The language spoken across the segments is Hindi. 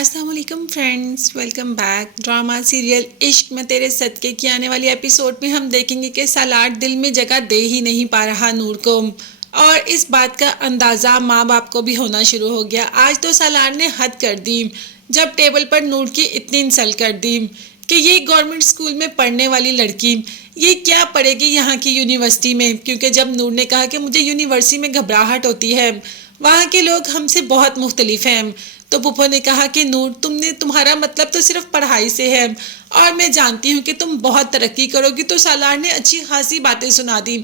अस्सलाम वालेकुम friends, welcome back. Drama serial इश्क में तेरे सदके की आने वाली एपिसोड में हम देखेंगे कि सालार दिल में जगह दे ही नहीं पा रहा नूर को, और इस बात का अंदाज़ा माँ बाप को भी होना शुरू हो गया। आज तो सालार ने हद कर दी जब टेबल पर नूर की इतनी इंसल्ट कर दी कि ये गवर्नमेंट स्कूल में पढ़ने वाली लड़की ये क्या पढ़ेगी यहाँ की यूनिवर्सिटी में। क्योंकि जब नूर ने कहा कि मुझे यूनिवर्सिटी में घबराहट होती है, वहाँ के लोग हमसे बहुत मुख्तलिफ हैं, तो पुप्पो ने कहा कि नूर तुम्हारा मतलब तो सिर्फ पढ़ाई से है और मैं जानती हूँ कि तुम बहुत तरक्की करोगी। तो सालार ने अच्छी खासी बातें सुना दी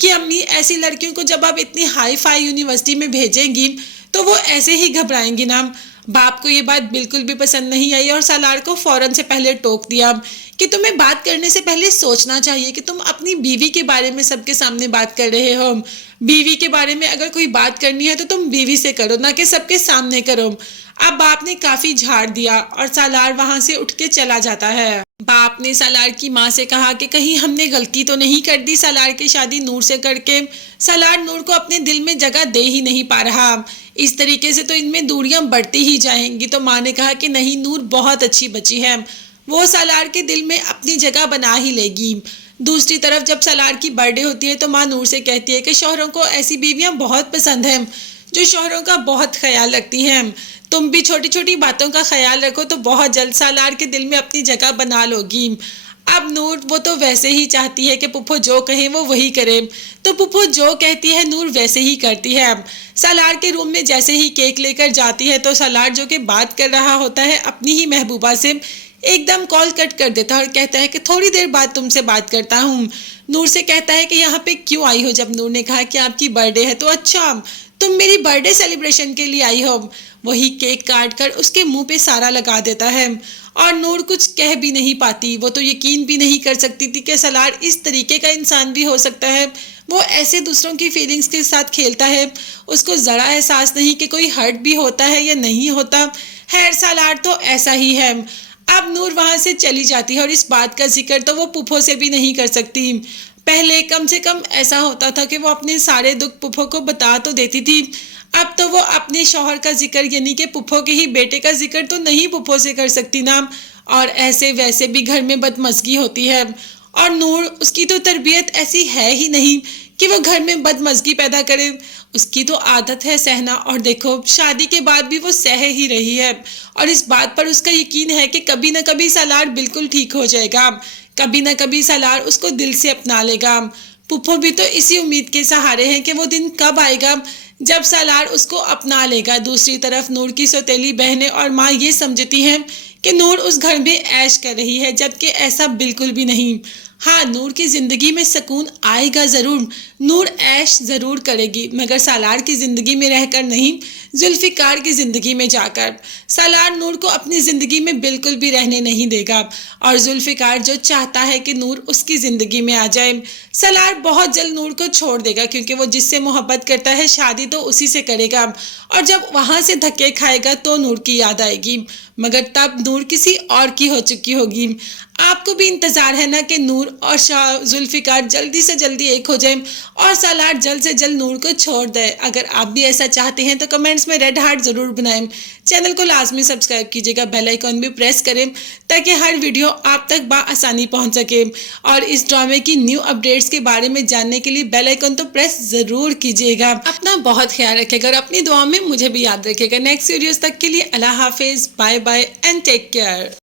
कि अम्मी, ऐसी लड़कियों को जब आप इतनी हाई फाई यूनिवर्सिटी में भेजेंगी तो वो ऐसे ही घबराएंगी ना। बाप को ये बात बिल्कुल भी पसंद नहीं आई और सालार को फौरन से पहले टोक दिया कि तुम्हें बात करने से पहले सोचना चाहिए कि तुम अपनी बीवी के बारे में सबके सामने बात कर रहे हो। बीवी के बारे में अगर कोई बात करनी है तो तुम बीवी से करो, ना कि सबके सामने करो। अब बाप ने काफी झाड़ दिया और सालार वहां से उठ के चला जाता है। बाप ने सालार की माँ से कहा कि कहीं हमने गलती तो नहीं कर दी सालार की शादी नूर से करके। सालार नूर को अपने दिल में जगह दे ही नहीं पा रहा, इस तरीके से तो इनमें दूरियां बढ़ती ही जाएंगी। तो माँ ने कहा कि नहीं, नूर बहुत अच्छी बची है, वो सालार के दिल में अपनी जगह बना ही लेगी। दूसरी तरफ जब सालार की बर्थडे होती है तो माँ नूर से कहती है कि शौहरों को ऐसी बीवियां बहुत पसंद हैं जो शौहरों का बहुत ख्याल रखती हैं। तुम भी छोटी छोटी बातों का ख्याल रखो तो बहुत जल्द सालार के दिल में अपनी जगह बना लोगी। अब नूर वो तो वैसे ही चाहती है कि पुप्पो जो कहे वो वही करे, तो पुप्पो जो कहती है नूर वैसे ही करती है। सालार के रूम में जैसे ही केक लेकर जाती है तो सालार जो कि बात कर रहा होता है अपनी ही महबूबा से, एकदम कॉल कट कर देता है और कहता है कि थोड़ी देर बाद तुमसे बात करता हूँ। नूर से कहता है कि यहाँ पे क्यों आई हो। जब नूर ने कहा कि आपकी बर्थडे है तो अच्छा, तुम मेरी बर्थडे सेलिब्रेशन के लिए आई हो। वही केक काट कर उसके मुंह पे सारा लगा देता है और नूर कुछ कह भी नहीं पाती। वो तो यकीन भी नहीं कर सकती थी कि सालार इस तरीके का इंसान भी हो सकता है। वो ऐसे दूसरों की फीलिंग्स के साथ खेलता है, उसको ज़रा एहसास नहीं कि कोई हर्ट भी होता है या नहीं होता। खैर, सालार तो ऐसा ही है। अब नूर वहां से चली जाती है और इस बात का जिक्र तो वो पुप्पो से भी नहीं कर सकती। पहले कम से कम ऐसा होता था कि वो अपने सारे दुख पुप्पो को बता तो देती थी। अब तो वो अपने शौहर का जिक्र यानी कि पुप्पो के ही बेटे का जिक्र तो नहीं पुप्पो से कर सकती ना। और ऐसे वैसे भी घर में बदमज़गी होती है और नूर, उसकी तो तरबियत ऐसी है ही नहीं कि वो घर में बदमज़गी पैदा करे। उसकी तो आदत है सहना, और देखो शादी के बाद भी वो सह ही रही है और इस बात पर उसका यकीन है कि कभी ना कभी सालार बिल्कुल ठीक हो जाएगा, कभी ना कभी सालार उसको दिल से अपना लेगा। पुप्पो भी तो इसी उम्मीद के सहारे हैं कि वो दिन कब आएगा जब सालार उसको अपना लेगा। दूसरी तरफ नूर की सौतेली बहनें और माँ ये समझती हैं कि नूर उस घर में ऐश कर रही है, जबकि ऐसा बिल्कुल भी नहीं। हाँ, नूर की ज़िंदगी में सुकून आएगा ज़रूर, नूर ऐश ज़रूर करेगी, मगर सालार की ज़िंदगी में रहकर नहीं, जुल्फ़िकार की ज़िंदगी में जाकर। सालार नूर को अपनी ज़िंदगी में बिल्कुल भी रहने नहीं देगा और जुल्फ़िकार जो चाहता है कि नूर उसकी ज़िंदगी में आ जाए। सालार बहुत जल्द नूर को छोड़ देगा क्योंकि वो जिससे मोहब्बत करता है शादी तो उसी से करेगा, और जब वहाँ से धक्के खाएगा तो नूर की याद आएगी, मगर तब नूर किसी और की हो चुकी होगी। आपको भी इंतज़ार है ना कि नूर और जुल्फ़िकार जल्दी से जल्दी एक हो जाए और सालार जल्द से जल्द नूर को छोड़ दे। अगर आप भी ऐसा चाहते हैं तो कमेंट्स में रेड हार्ट ज़रूर बनाएं। चैनल को लाजमी सब्सक्राइब कीजिएगा, बेल आइकॉन भी प्रेस करें ताकि हर वीडियो आप तक बआसानी पहुंच सके। और इस ड्रामे की न्यू अपडेट्स के बारे में जानने के लिए बेल आइकन तो प्रेस ज़रूर कीजिएगा। अपना बहुत ख्याल रखिएगा और अपनी दुआ में मुझे भी याद रखिएगा। नेक्स्ट वीडियोज़ तक के लिए अल्लाह हाफिज़, bye bye and take care.